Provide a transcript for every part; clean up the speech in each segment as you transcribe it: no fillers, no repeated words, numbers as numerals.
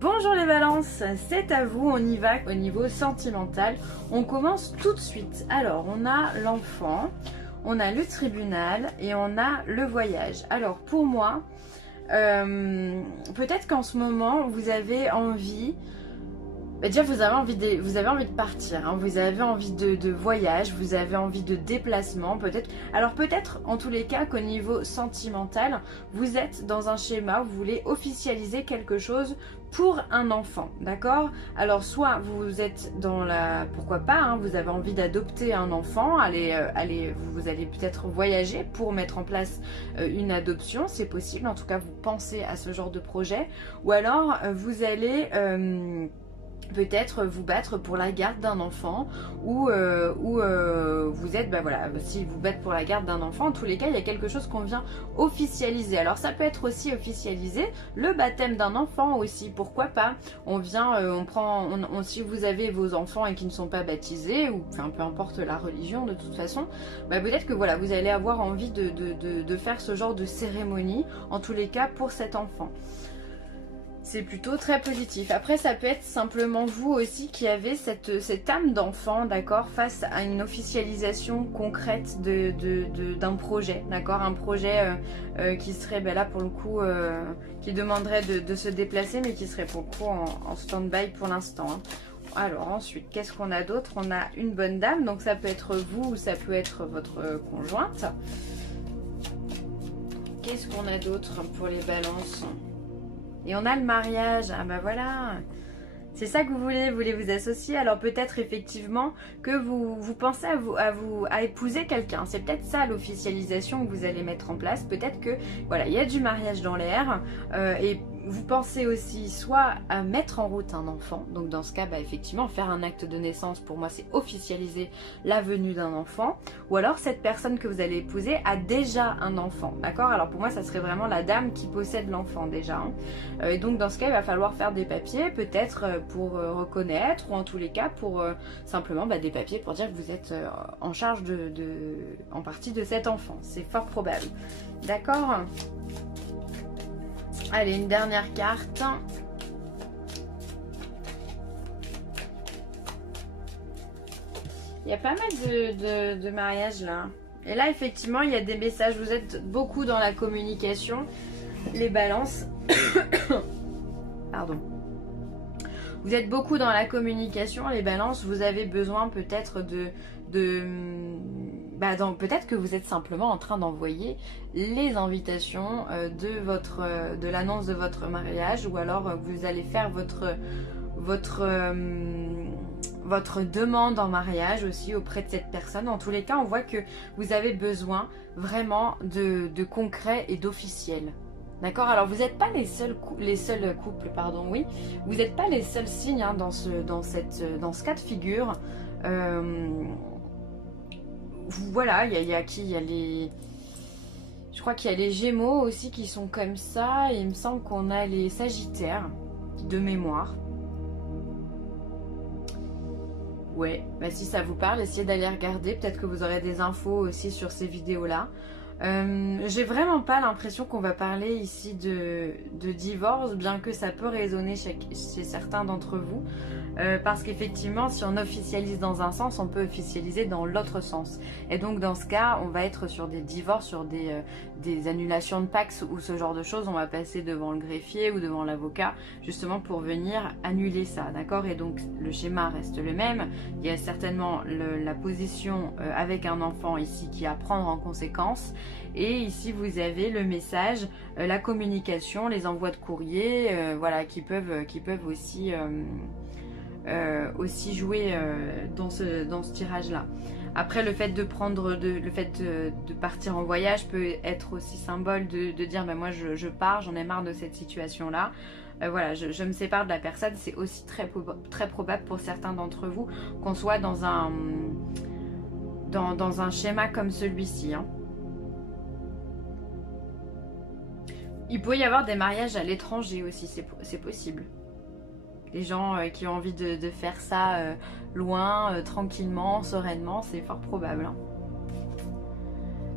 Bonjour les balances, c'est à vous, on y va au niveau sentimental. On commence tout de suite. Alors, on a l'enfant, on a le tribunal et on a le voyage. Alors, pour moi, peut-être qu'en ce moment, vous avez envie... déjà, vous avez envie de partir, hein. Vous avez envie de voyage, vous avez envie de déplacement, peut-être. Alors peut-être, en tous les cas, qu'au niveau sentimental, vous êtes dans un schéma où vous voulez officialiser quelque chose pour un enfant, d'accord? Alors soit vous êtes dans la... pourquoi pas, hein, vous avez envie d'adopter un enfant, vous allez peut-être voyager pour mettre en place une adoption, c'est possible, en tout cas vous pensez à ce genre de projet. Ou alors vous allez... peut-être vous battre pour la garde d'un enfant ou vous êtes, voilà, si vous battez pour la garde d'un enfant, en tous les cas il y a quelque chose qu'on vient officialiser. Alors ça peut être aussi officialiser le baptême d'un enfant aussi, pourquoi pas. On vient, si vous avez vos enfants et qui ne sont pas baptisés, ou enfin peu importe la religion de toute façon, peut-être que voilà, vous allez avoir envie de faire ce genre de cérémonie, en tous les cas pour cet enfant. C'est plutôt très positif. Après, ça peut être simplement vous aussi qui avez cette âme d'enfant, d'accord, face à une officialisation concrète d'un projet, d'accord, un projet qui serait, là pour le coup, qui demanderait de se déplacer, mais qui serait pour le coup en stand-by pour l'instant, hein. Alors ensuite, qu'est-ce qu'on a d'autre? On a une bonne dame, donc ça peut être vous ou ça peut être votre conjointe. Qu'est-ce qu'on a d'autre pour les balances? Et on a le mariage, ah voilà, c'est ça que vous voulez vous associer. Alors peut-être effectivement que vous pensez à épouser quelqu'un. C'est peut-être ça l'officialisation que vous allez mettre en place. Peut-être que voilà, il y a du mariage dans l'air et vous pensez aussi soit à mettre en route un enfant. Donc dans ce cas, effectivement, faire un acte de naissance, pour moi, c'est officialiser la venue d'un enfant. Ou alors cette personne que vous allez épouser a déjà un enfant, d'accord? Alors pour moi, ça serait vraiment la dame qui possède l'enfant déjà, hein. Et donc dans ce cas, il va falloir faire des papiers, peut-être pour reconnaître, ou en tous les cas pour simplement des papiers pour dire que vous êtes en charge en partie de cet enfant. C'est fort probable, d'accord? Allez, une dernière carte. Il y a pas mal de mariages là. Et là, effectivement, il y a des messages. Vous êtes beaucoup dans la communication. Les balances. Pardon. Vous êtes beaucoup dans la communication, les balances. Vous avez besoin peut-être peut-être que vous êtes simplement en train d'envoyer les invitations de l'annonce de votre mariage, ou alors vous allez faire votre demande en mariage aussi auprès de cette personne. En tous les cas, on voit que vous avez besoin vraiment de concret et d'officiel. D'accord? Alors vous n'êtes pas les seuls couples, pardon, oui. Vous n'êtes pas les seuls signes, hein, dans ce cas de figure. Voilà, il y a qui? Il y a les... Je crois qu'il y a les Gémeaux aussi qui sont comme ça. Et il me semble qu'on a les Sagittaires, de mémoire. Ouais, si ça vous parle, essayez d'aller regarder. Peut-être que vous aurez des infos aussi sur ces vidéos-là. J'ai vraiment pas l'impression qu'on va parler ici de divorce, bien que ça peut résonner chez certains d'entre vous, parce qu'effectivement, si on officialise dans un sens, on peut officialiser dans l'autre sens. Et donc dans ce cas, on va être sur des divorces, sur des annulations de Pacs ou ce genre de choses. On va passer devant le greffier ou devant l'avocat, justement pour venir annuler ça, d'accord? Et donc le schéma reste le même. Il y a certainement la position avec un enfant ici qui est à prendre en conséquence. Et ici vous avez le message, la communication, les envois de courrier, voilà, qui peuvent aussi jouer dans ce tirage là. Après, le fait de partir en voyage peut être aussi symbole de dire moi je pars, j'en ai marre de cette situation là. Voilà, je me sépare de la personne. C'est aussi très probable pour certains d'entre vous qu'on soit dans un schéma comme celui-ci, hein. Il peut y avoir des mariages à l'étranger aussi, c'est possible. Les gens qui ont envie de faire ça loin, tranquillement, sereinement, c'est fort probable, hein.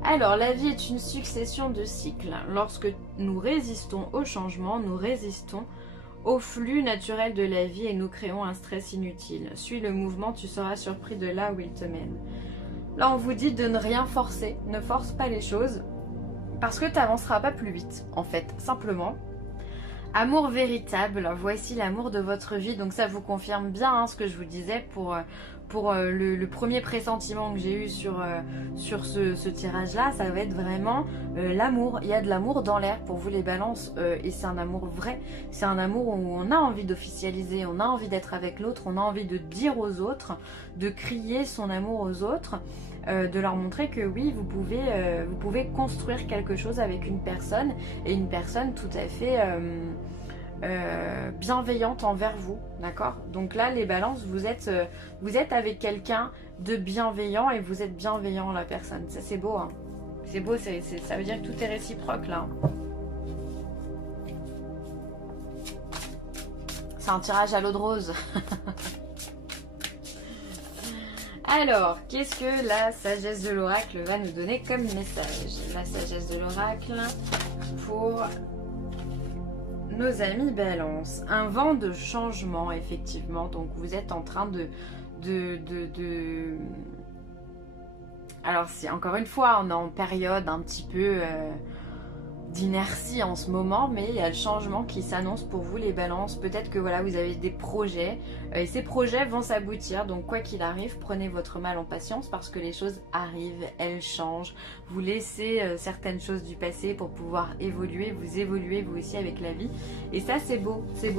Alors, la vie est une succession de cycles. Lorsque nous résistons au changement, nous résistons au flux naturel de la vie et nous créons un stress inutile. Suis le mouvement, tu seras surpris de là où il te mène. Là, on vous dit de ne rien forcer, ne force pas les choses, parce que tu n'avanceras pas plus vite, en fait, simplement. Amour véritable, voici l'amour de votre vie. Donc ça vous confirme bien hein, ce que je vous disais pour le premier pressentiment que j'ai eu sur ce tirage-là. Ça va être vraiment l'amour. Il y a de l'amour dans l'air pour vous les balances et c'est un amour vrai. C'est un amour où on a envie d'officialiser, on a envie d'être avec l'autre, on a envie de dire aux autres, de crier son amour aux autres. De leur montrer que oui, vous pouvez construire quelque chose avec une personne et une personne tout à fait bienveillante envers vous, d'accord? Donc là, les balances, vous êtes avec quelqu'un de bienveillant et vous êtes bienveillant la personne. Ça, c'est beau, hein? C'est beau, ça veut dire que tout est réciproque là. C'est un tirage à l'eau de rose. Alors, qu'est-ce que la sagesse de l'oracle va nous donner comme message? La sagesse de l'oracle pour nos amis Balance. Un vent de changement, effectivement. Donc, vous êtes en train Alors, c'est encore une fois, on est en période un petit peu d'inertie en ce moment, mais il y a le changement qui s'annonce pour vous les balances. Peut-être que voilà, vous avez des projets et ces projets vont s'aboutir. Donc quoi qu'il arrive, prenez votre mal en patience parce que les choses arrivent, elles changent. Vous laissez certaines choses du passé pour pouvoir évoluer, vous évoluez vous aussi avec la vie. Et ça c'est beau, c'est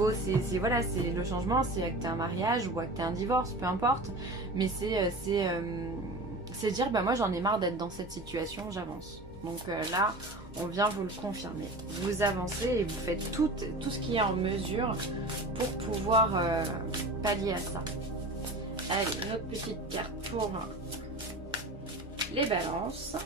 voilà, c'est le changement, c'est acter un mariage ou acter un divorce, peu importe. Mais c'est dire bah moi j'en ai marre d'être dans cette situation, j'avance. Donc là, on vient vous le confirmer. Vous avancez et vous faites tout ce qui est en mesure pour pouvoir pallier à ça. Allez, une autre petite carte pour les balances.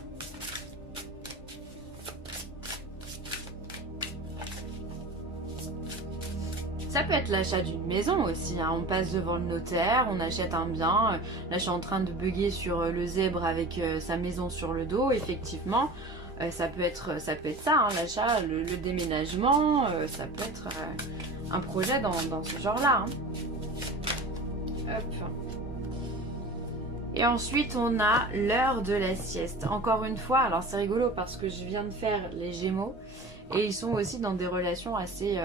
Ça peut être l'achat d'une maison aussi, hein. On passe devant le notaire, on achète un bien. Là je suis en train de bugger sur le zèbre avec sa maison sur le dos, effectivement. Ça peut être ça, hein, l'achat, le déménagement, ça peut être un projet dans ce genre-là. Hein. Hop. Et ensuite on a l'heure de la sieste. Encore une fois, alors c'est rigolo parce que je viens de faire les Gémeaux. Et ils sont aussi dans des relations assez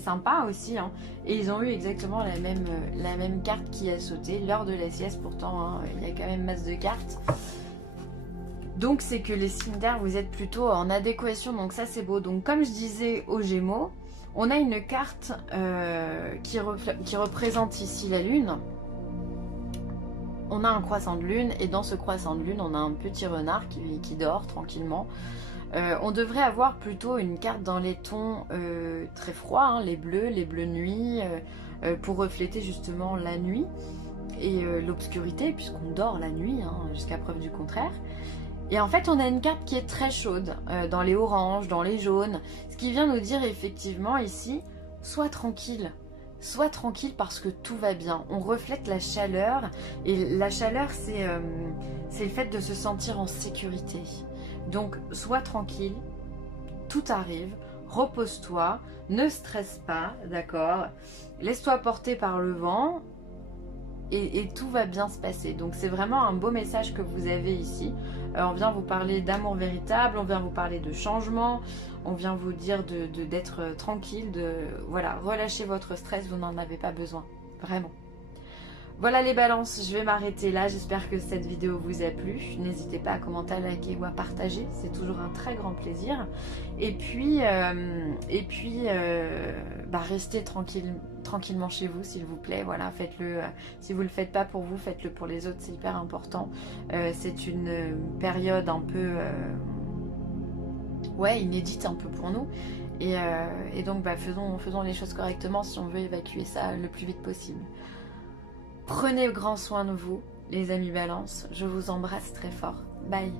sympas aussi. Hein. Et ils ont eu exactement la même carte qui a sauté. L'heure de la sieste, pourtant, hein, il y a quand même masse de cartes. Donc c'est que les signes d'air, vous êtes plutôt en adéquation. Donc ça c'est beau. Donc comme je disais aux Gémeaux, on a une carte qui représente ici la Lune. On a un croissant de Lune. Et dans ce croissant de Lune, on a un petit renard qui dort tranquillement. On devrait avoir plutôt une carte dans les tons très froids, hein, les bleus nuit, pour refléter justement la nuit et l'obscurité, puisqu'on dort la nuit, hein, jusqu'à preuve du contraire. Et en fait, on a une carte qui est très chaude, dans les oranges, dans les jaunes, ce qui vient nous dire effectivement ici, sois tranquille. Sois tranquille parce que tout va bien. On reflète la chaleur, et la chaleur, c'est le fait de se sentir en sécurité. Donc, sois tranquille, tout arrive, repose-toi, ne stresse pas, d'accord? Laisse-toi porter par le vent et tout va bien se passer. Donc, c'est vraiment un beau message que vous avez ici. On vient vous parler d'amour véritable, on vient vous parler de changement, on vient vous dire d'être tranquille, voilà, relâchez votre stress, vous n'en avez pas besoin, vraiment. Voilà les balances, je vais m'arrêter là, j'espère que cette vidéo vous a plu. N'hésitez pas à commenter, à liker ou à partager, c'est toujours un très grand plaisir. Et puis restez tranquillement chez vous s'il vous plaît, voilà, faites-le, si vous ne le faites pas pour vous, faites-le pour les autres, c'est hyper important. C'est une période un peu inédite un peu pour nous. Et donc faisons les choses correctement si on veut évacuer ça le plus vite possible. Prenez grand soin de vous, les amis Balance. Je vous embrasse très fort. Bye.